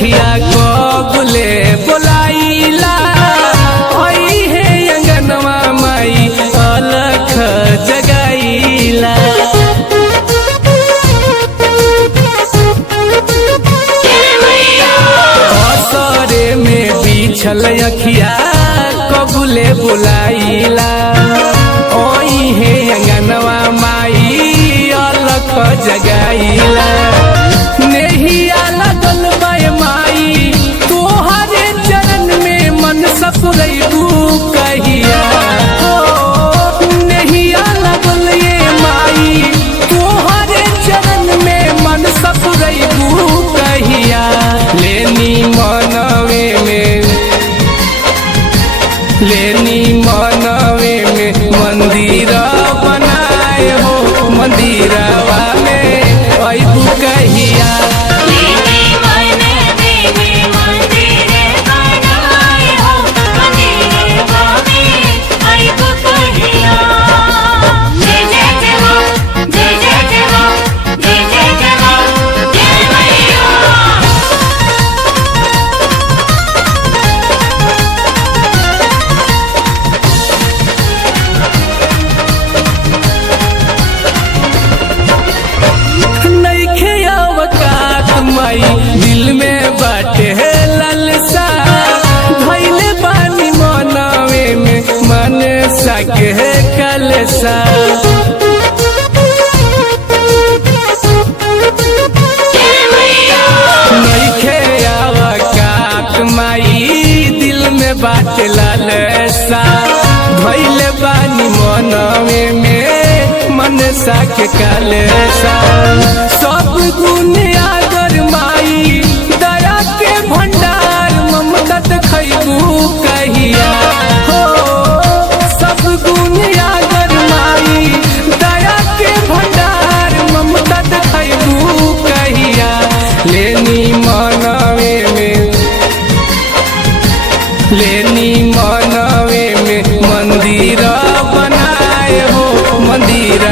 अखिया कबुले बोलाइला आई है अंगनवा माई अलख जगाइला। असरे में बिछल अखिया कबुले बोलाइला आई है अंगनवा माई अलख जगाइला। नेहिया लगल बाय माई तोहरे चरण में मन सपुरैबू कहिया। नेहिया लगल ये माई तोहरे चरण में मन सपुरैबू कहिया। लेनी मनवे में मंदिर बनाए हो मंदिरवा में अइबू कहिया। माई दिल में बाटे है ललसा धैले बानी मनवे में मन सके है कलसा। नइखे आवकात माई दिल में बाटे ललसा धैले बानी मनवे में मन सके कलसा। सब गुण माई दया के भंडार ममता खैबू कहिया। हो सब गुण आगर माई दया के भंडार ममता खैबू कहिया। लेनी मनवे में मंदिर बनाए हो मंदिर